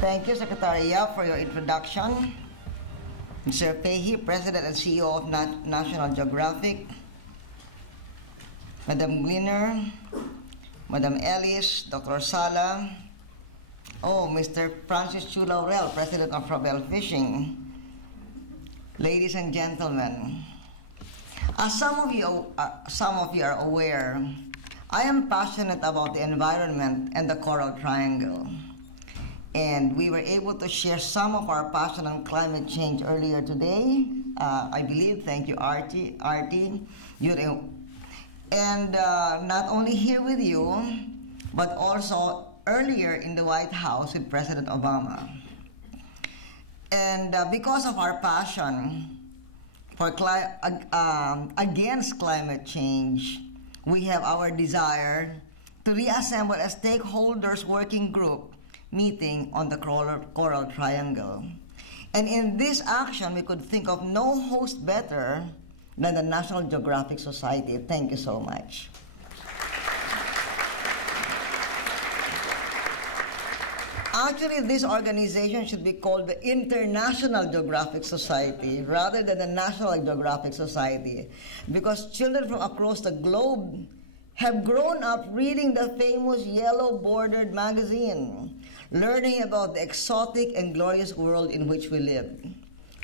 Thank you, Secretary Yap, for your introduction. Mr. Fahey, President and CEO of National Geographic. Madam Gleaner, Madam Ellis, Dr. Sala, Mr. Francis Chu Laurel, President of Ravel Fishing. Ladies and gentlemen, as some of you are aware, I am passionate about the environment and the Coral Triangle. And we were able to share some of our passion on climate change earlier today. I believe, thank you, Artie. And not only here with you, but also earlier in the White House with President Obama. And because of our passion for against climate change, we have our desire to reassemble a stakeholders working group meeting on the Coral Triangle. And in this action, we could think of no host better than the National Geographic Society. Thank you so much. Actually, this organization should be called the International Geographic Society rather than the National Geographic Society, because children from across the globe have grown up reading the famous yellow-bordered magazine, learning about the exotic and glorious world in which we live.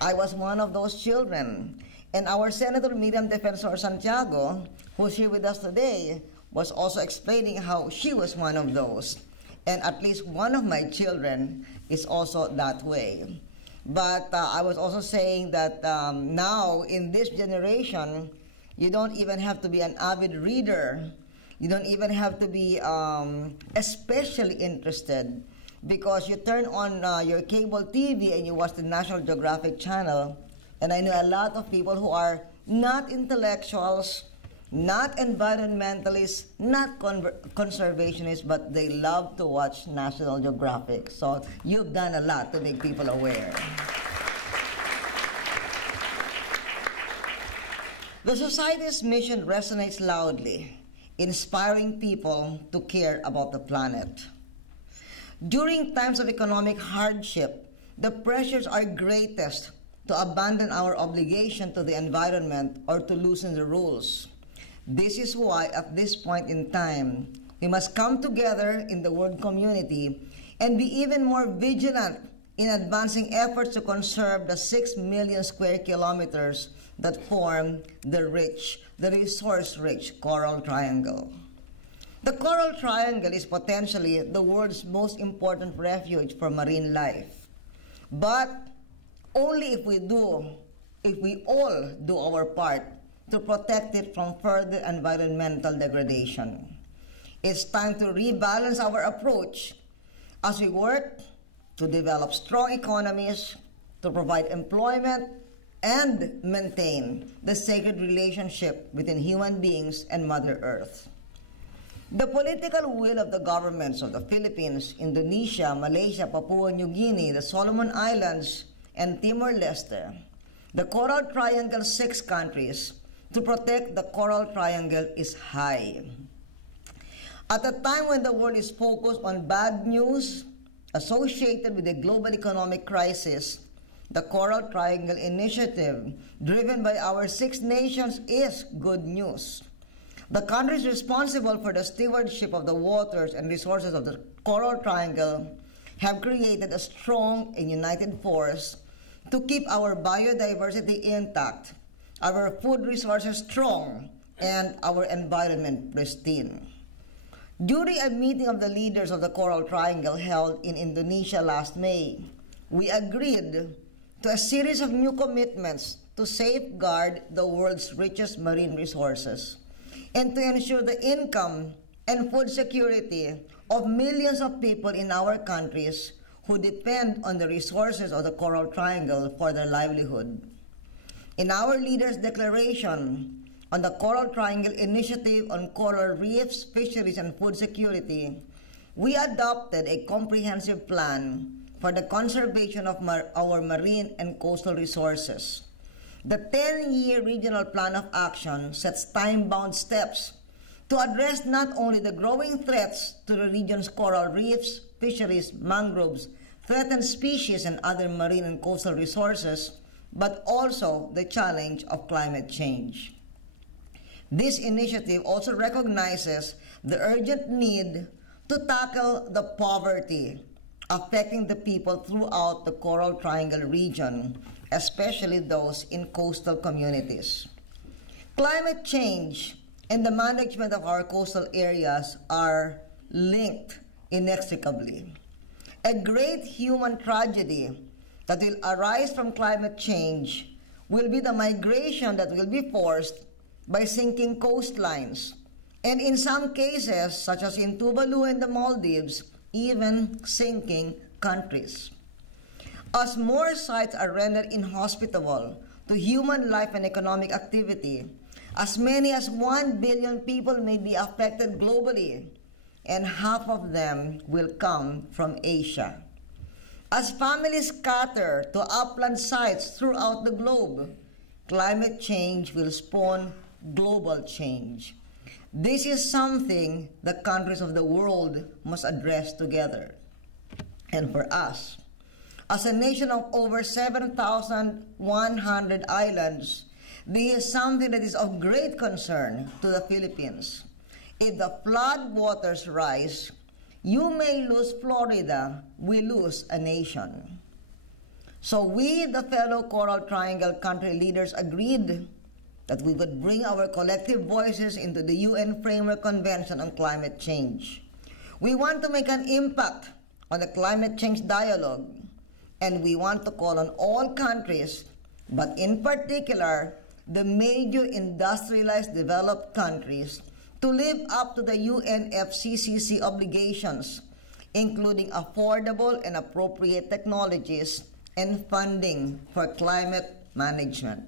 I was one of those children, and our Senator Miriam Defensor Santiago, who's here with us today, was also explaining how she was one of those. And at least one of my children is also that way. But I was also saying that now, in this generation, you don't even have to be an avid reader. You don't even have to be especially interested, because you turn on your cable TV and you watch the National Geographic channel. And I know a lot of people who are not intellectuals, not environmentalists, not conservationists, but they love to watch National Geographic. So you've done a lot to make people aware. The Society's mission resonates loudly, inspiring people to care about the planet. During times of economic hardship, the pressures are greatest to abandon our obligation to the environment or to loosen the rules. This is why, at this point in time, we must come together in the world community and be even more vigilant in advancing efforts to conserve the 6 million square kilometers that form the resource-rich Coral Triangle. The Coral Triangle is potentially the world's most important refuge for marine life. But only if we all do our part to protect it from further environmental degradation. It's time to rebalance our approach as we work to develop strong economies, to provide employment, and maintain the sacred relationship between human beings and Mother Earth. The political will of the governments of the Philippines, Indonesia, Malaysia, Papua New Guinea, the Solomon Islands, and Timor-Leste, the Coral Triangle's 6 countries, to protect the Coral Triangle is high. At a time when the world is focused on bad news associated with the global economic crisis, the Coral Triangle Initiative, driven by our 6 nations, is good news. The countries responsible for the stewardship of the waters and resources of the Coral Triangle have created a strong and united force to keep our biodiversity intact, our food resources strong, and our environment pristine. During a meeting of the leaders of the Coral Triangle held in Indonesia last May, we agreed to a series of new commitments to safeguard the world's richest marine resources and to ensure the income and food security of millions of people in our countries who depend on the resources of the Coral Triangle for their livelihood. In our leaders' declaration on the Coral Triangle Initiative on Coral Reefs, Fisheries, and Food Security, we adopted a comprehensive plan for the conservation of our marine and coastal resources. The 10-year Regional Plan of Action sets time-bound steps to address not only the growing threats to the region's coral reefs, fisheries, mangroves, threatened species and other marine and coastal resources, but also the challenge of climate change. This initiative also recognizes the urgent need to tackle the poverty affecting the people throughout the Coral Triangle region, especially those in coastal communities. Climate change and the management of our coastal areas are linked inextricably. A great human tragedy that will arise from climate change will be the migration that will be forced by sinking coastlines, and in some cases, such as in Tuvalu and the Maldives, even sinking countries. As more sites are rendered inhospitable to human life and economic activity, as many as 1 billion people may be affected globally, and half of them will come from Asia. As families scatter to upland sites throughout the globe, climate change will spawn global change. This is something the countries of the world must address together. And for us, as a nation of over 7,100 islands, this is something that is of great concern to the Philippines. If the flood waters rise, you may lose Florida, we lose a nation. So we, the fellow Coral Triangle country leaders, agreed that we would bring our collective voices into the UN Framework Convention on Climate Change. We want to make an impact on the climate change dialogue, and we want to call on all countries, but in particular, the major industrialized developed countries, to live up to the UNFCCC obligations, including affordable and appropriate technologies and funding for climate management.